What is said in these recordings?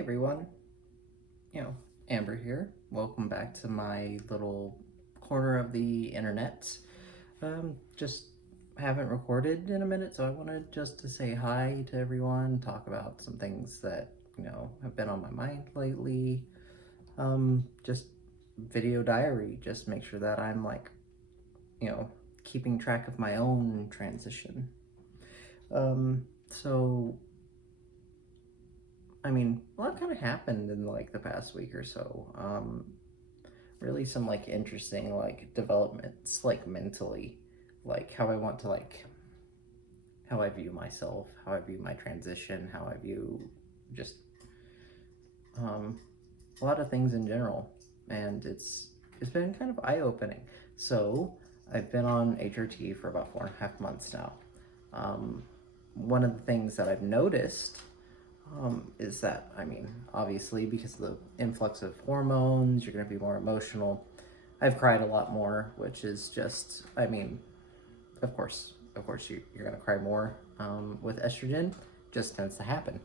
Everyone, Amber here. Welcome back to my little corner of the internet. Just haven't recorded in a minute, so I wanted just to say hi to everyone, talk about some things that, have been on my mind lately. Just video diary, just make sure that I'm you know, keeping track of my own transition. So a lot kind of happened in the past week or so. Really some interesting developments mentally, how I want to how I view myself, how I view my transition, how I view just um, a lot of things in general, and it's been kind of eye opening. So I've been on HRT for about 4.5 months now. One of the things that I've noticed is that, obviously, because of the influx of hormones, you're going to be more emotional. I've cried a lot more, which is just, of course, you're going to cry more with estrogen. Just tends to happen.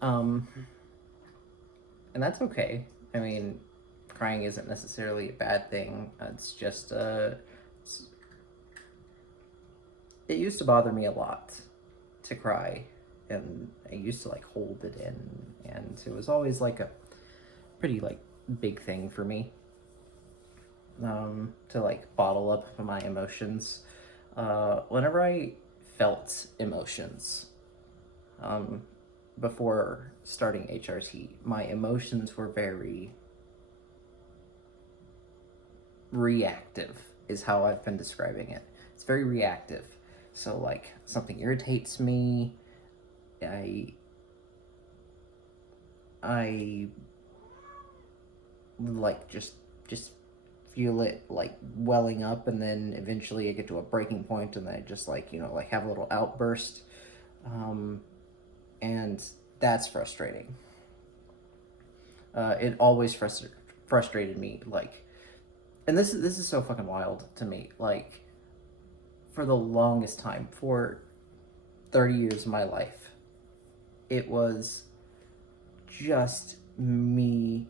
And that's okay. Crying isn't necessarily a bad thing. It's just, it used to bother me a lot to cry, and I used to hold it in, and it was always a pretty big thing for me to bottle up my emotions. Whenever I felt emotions, before starting HRT, my emotions were very reactive, is how I've been describing it. It's very reactive. So something irritates me, I just feel it welling up, and then eventually I get to a breaking point, and I just have a little outburst, and that's frustrating. It always frustrated me, and this is so fucking wild to me. For the longest time, for 30 years of my life, it was just me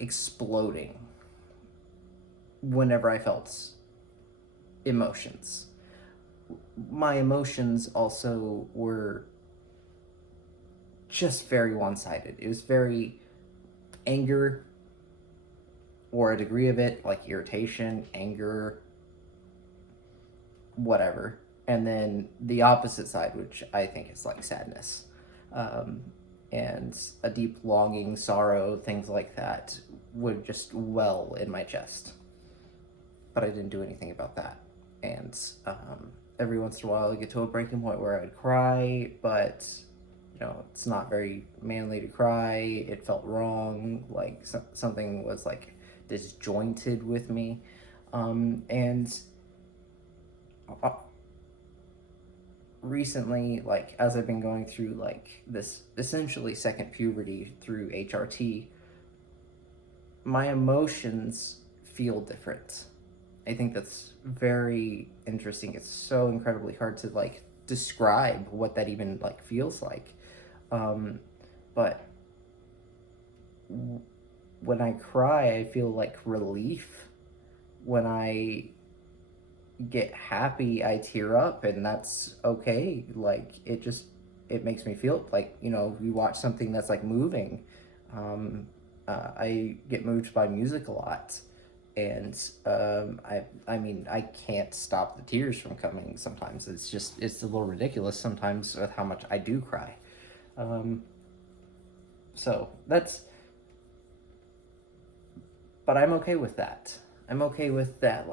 exploding whenever I felt emotions. My emotions also were just very one-sided. It was very anger, or a degree of it, irritation, anger, whatever. And then the opposite side, which I think is sadness, and a deep longing, sorrow, things like that would just well in my chest. But I didn't do anything about that. And every once in a while I get to a breaking point where I'd cry, but it's not very manly to cry. It felt wrong, something was disjointed with me. And recently, as I've been going through this essentially second puberty through HRT, my emotions feel different. I think that's very interesting. It's so incredibly hard to describe what that even feels like. But when I cry, I feel relief. When I get happy, I tear up, and that's okay. It makes me feel you watch something that's moving. I get moved by music a lot, and I can't stop the tears from coming sometimes. It's a little ridiculous sometimes with how much I do cry. So that's, but I'm okay with that. I'm okay with that,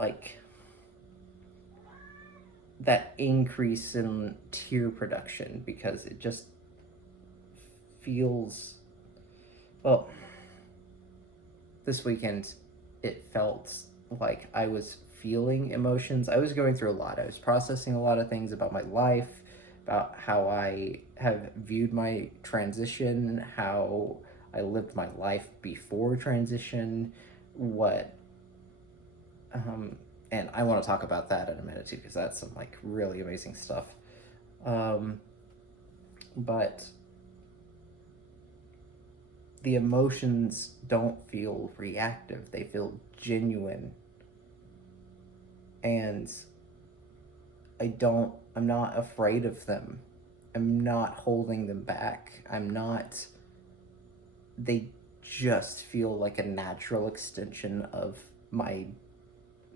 that increase in tear production, because it just feels, well, this weekend it felt like I was feeling emotions. I was going through a lot. I was processing a lot of things about my life, about how I have viewed my transition, how I lived my life before transition, what and I want to talk about that in a minute too, because that's some really amazing stuff. but the emotions don't feel reactive, they feel genuine. And I'm not afraid of them. I'm not holding them back. I'm not, they just feel like a natural extension of my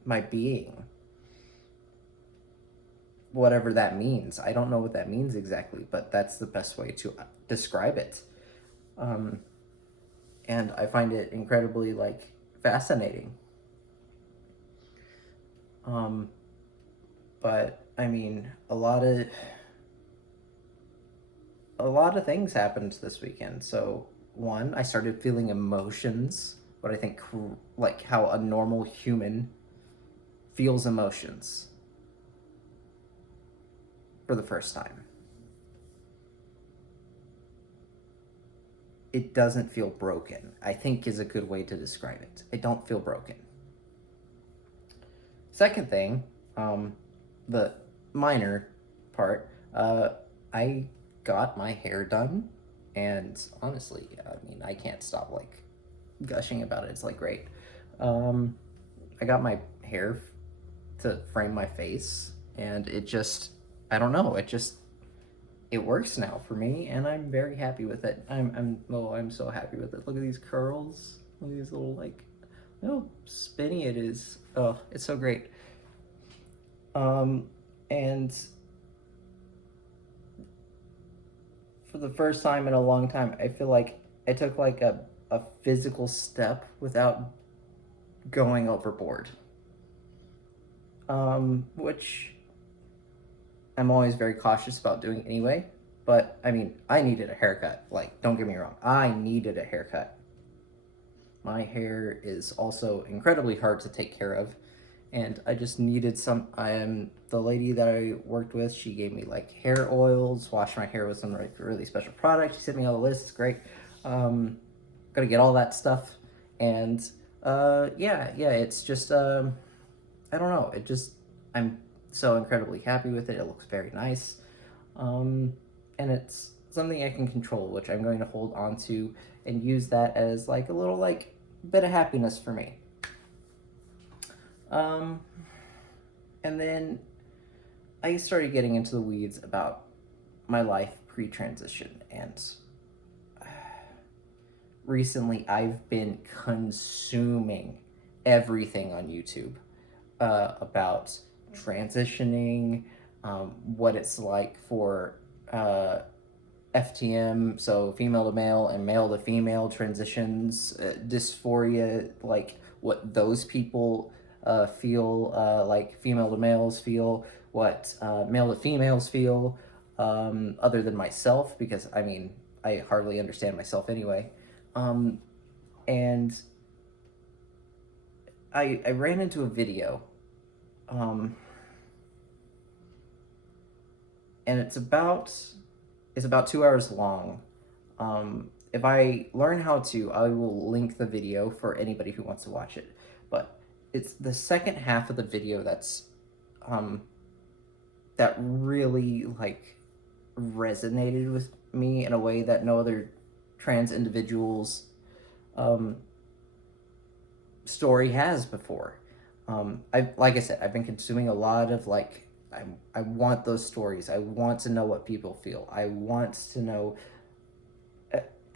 my being, whatever that means. I don't know what that means exactly, but that's the best way to describe it. um, and I find it incredibly like fascinating. um, but I mean, a lot of things happened this weekend. So one, I started feeling emotions, what I think like how a normal human feels emotions for the first time. It doesn't feel broken, I think is a good way to describe it. I don't feel broken. Second thing, um, the minor part, I got my hair done, and honestly, I mean, I can't stop like gushing about it. It's like great. Um, I got my hair to frame my face, and it just, I don't know, it works now for me, and I'm very happy with it. I'm so happy with it. Look at these curls. Look at these little like, how spinny it is. Oh, it's so great. Um, and for the first time in a long time, I feel like I took like a physical step without going overboard. Which I'm always very cautious about doing anyway. But I mean, I needed a haircut. Like, don't get me wrong, I needed a haircut. My hair is also incredibly hard to take care of, and I just needed some. I am the lady that I worked with. She gave me like hair oils, washed my hair with some like really special products. She sent me all the lists. Great. Um, Gotta get all that stuff, and yeah, it's just I don't know. It just I'm so incredibly happy with it. It looks very nice, um, and it's something I can control, which I'm going to hold on to and use that as like a little like bit of happiness for me. Um, and then I started getting into the weeds about my life pre-transition, and recently I've been consuming everything on YouTube about transitioning, what it's like for FTM, so female to male and male to female transitions, dysphoria, like what those people feel, like female to males feel, what male to females feel, other than myself, because I mean, I hardly understand myself anyway. Um, and I ran into a video, um, and it's about 2 hours long. If I learn how to, I will link the video for anybody who wants to watch it. But it's the second half of the video um, that really like resonated with me in a way that no other trans individuals um, story has before. I like I said, I've been consuming a lot of like I want those stories. I want to know what people feel. I want to know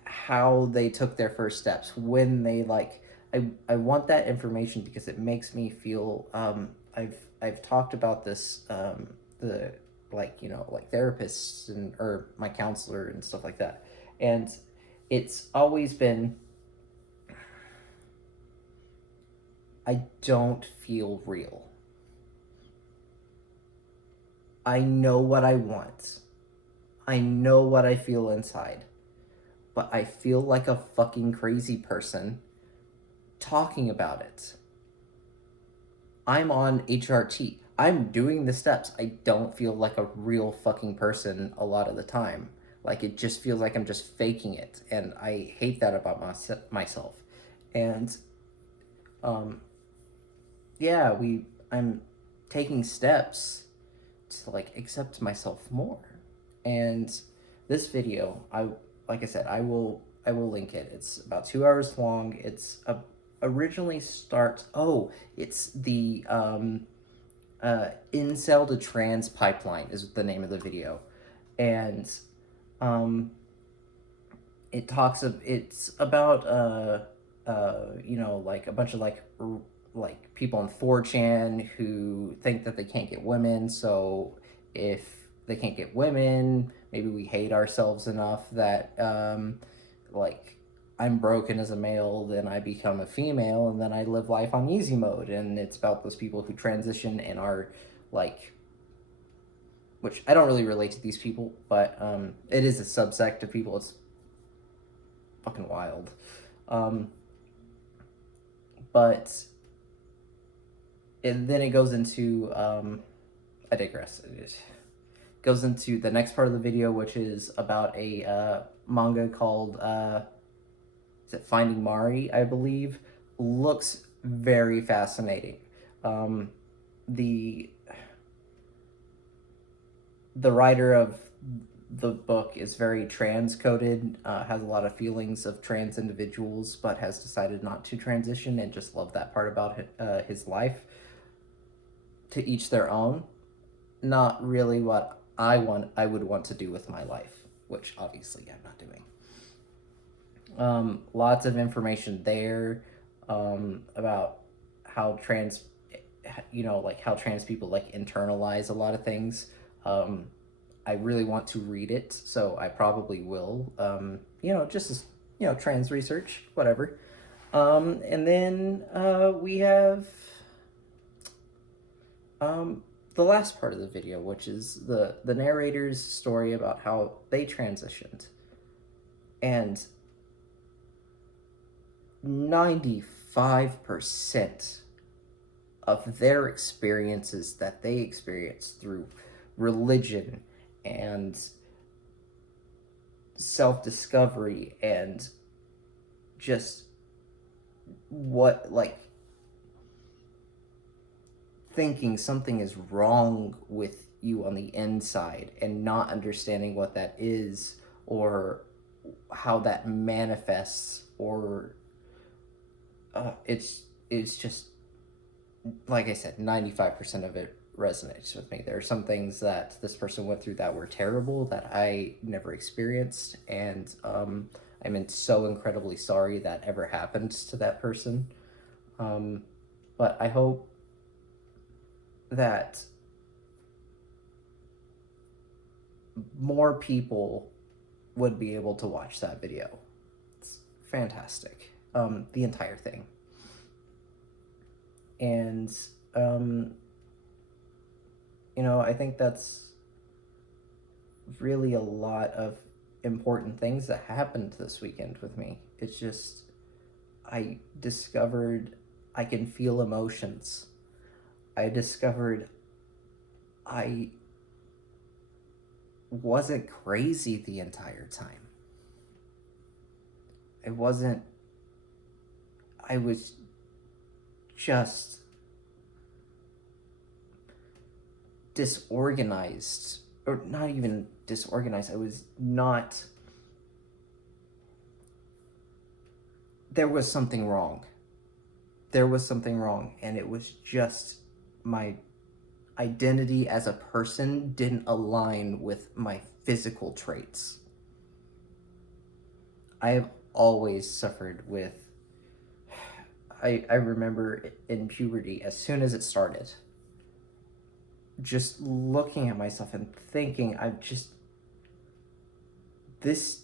how they took their first steps when they like. I want that information because it makes me feel. I've talked about this the like you know like therapists and or my counselor and stuff like that, and it's always been I don't feel real. I know what I want. I know what I feel inside. But I feel like a fucking crazy person talking about it. I'm on HRT. I'm doing the steps. I don't feel like a real fucking person a lot of the time. Like it just feels like I'm just faking it. And I hate that about myself. And um, yeah, I'm taking steps to like accept myself more. And this video, like I said, I will link it. It's about 2 hours long. Originally starts. Oh, it's the incel to trans pipeline is the name of the video, and um, it's about like a bunch of like people on 4chan who think that they can't get women. So if they can't get women, maybe we hate ourselves enough that like I'm broken as a male, then I become a female, and then I live life on easy mode. And it's about those people who transition and are like, which I don't really relate to these people, but it is a subsect of people. It's fucking wild. Um, but then it goes into I digress. It goes into the next part of the video, which is about a manga called is it Finding Mari, I believe. Looks very fascinating. Um, the the writer of the book is very trans coded, has a lot of feelings of trans individuals, but has decided not to transition and just love that part about his life. To each their own. Not really what I would want to do with my life, which obviously I'm not doing. Lots of information there about how trans, like how trans people like internalize a lot of things. I really want to read it, so I probably will. Just as trans research, whatever. And then we have um, the last part of the video, which is the narrator's story about how they transitioned, and 95% of their experiences that they experienced through religion and self-discovery and just what like thinking something is wrong with you on the inside and not understanding what that is or how that manifests, or it's just like I said, 95% of it resonates with me. There are some things that this person went through that were terrible that I never experienced, and I'm so incredibly sorry that ever happened to that person. But I hope that more people would be able to watch that video. It's fantastic. The entire thing. And, I think that's really a lot of important things that happened this weekend with me. It's just, I discovered I can feel emotions. I discovered I wasn't crazy the entire time. It wasn't, I was just disorganized, or not even disorganized. I was not, there was something wrong. There was something wrong, and it was just my identity as a person didn't align with my physical traits. I have always suffered with, I remember in puberty, as soon as it started, just looking at myself and thinking, this,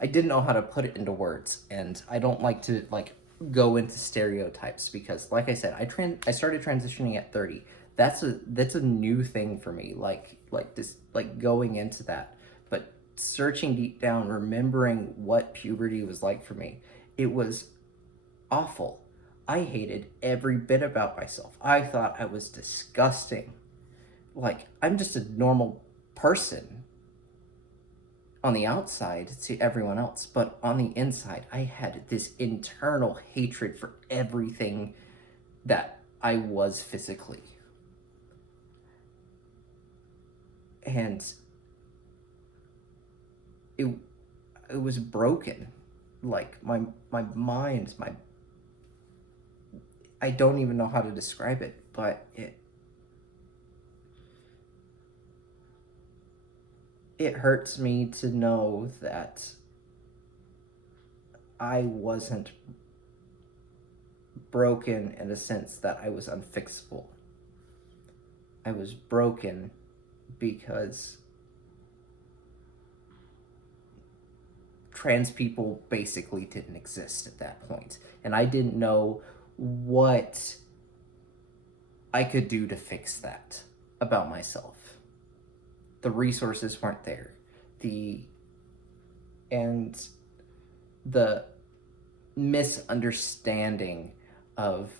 I didn't know how to put it into words, and I don't like to go into stereotypes because, like I said, I started transitioning at 30. That's a new thing for me. Going into that, but searching deep down, remembering what puberty was like for me, it was awful. I hated every bit about myself. I thought I was disgusting. Like, I'm just a normal person on the outside to everyone else, but on the inside, I had this internal hatred for everything that I was physically. And it it was broken. Like my mind, my I don't even know how to describe it, but it hurts me to know that I wasn't broken in the sense that I was unfixable. I was broken because trans people basically didn't exist at that point, and I didn't know what I could do to fix that about myself. The resources weren't there. The and the misunderstanding of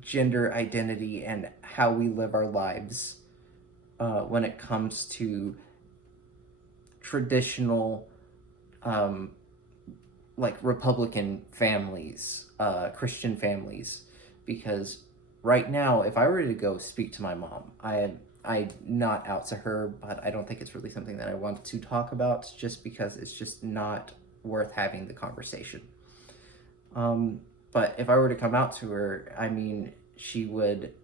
gender identity and how we live our lives when it comes to traditional like Republican families, Christian families, because right now, if I were to go speak to my mom, I'm not out to her, but I don't think it's really something that I want to talk about, just because it's just not worth having the conversation. But if I were to come out to her, I mean, she would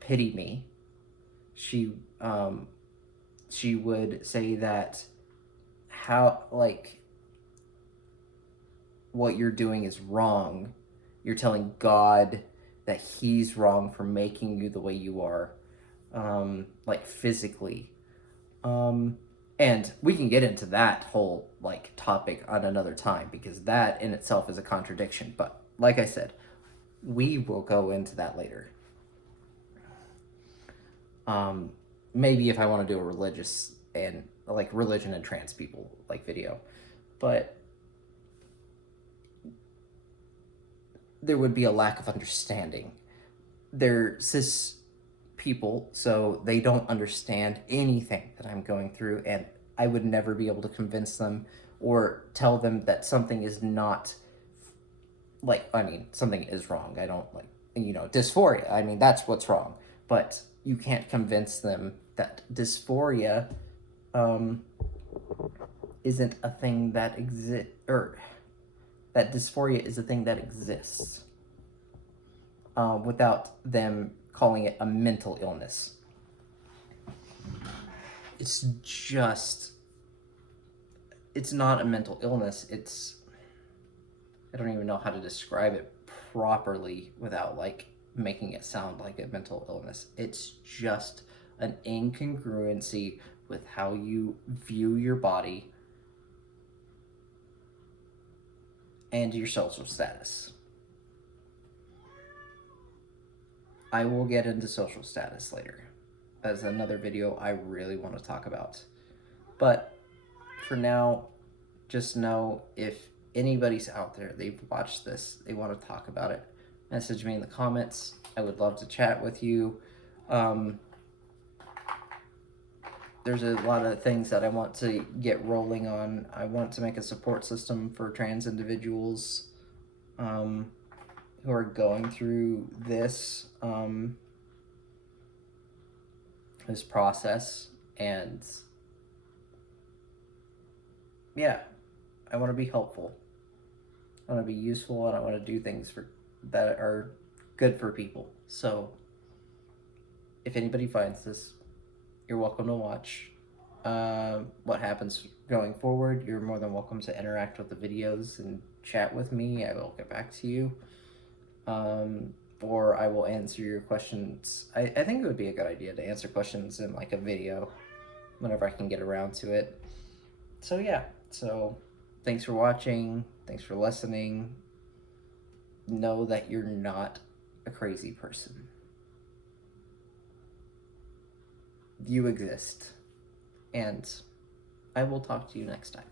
pity me. She she would say that how like what you're doing is wrong. You're telling God that He's wrong for making you the way you are, like physically. And we can get into that whole like topic on another time, because that in itself is a contradiction. But like I said, we will go into that later. Maybe if I want to do a religious and like religion and trans people like video, but there would be a lack of understanding. They're cis people, so they don't understand anything that I'm going through, and I would never be able to convince them or tell them that something is not like, I mean, something is wrong. I don't like, dysphoria. I mean, that's what's wrong. But you can't convince them that dysphoria isn't a thing that exists, or that dysphoria is a thing that exists, without them calling it a mental illness. It's just, it's not a mental illness. I don't even know how to describe it properly without like making it sound like a mental illness. It's just an incongruency with how you view your body and your social status. I will get into social status later as another video I really want to talk about. But for now, just know, if anybody's out there, they've watched this, they want to talk about it, message me in the comments. I would love to chat with you. There's a lot of things that I want to get rolling on. I want to make a support system for trans individuals who are going through this this process, and yeah, I want to be helpful. I want to be useful, and I want to do things that are good for people. So if anybody finds this, you're welcome to watch. What happens going forward, you're more than welcome to interact with the videos and chat with me. I will get back to you. Or I will answer your questions. I think it would be a good idea to answer questions in like a video whenever I can get around to it. So yeah, so thanks for watching. Thanks for listening. Know that you're not a crazy person. You exist. And I will talk to you next time.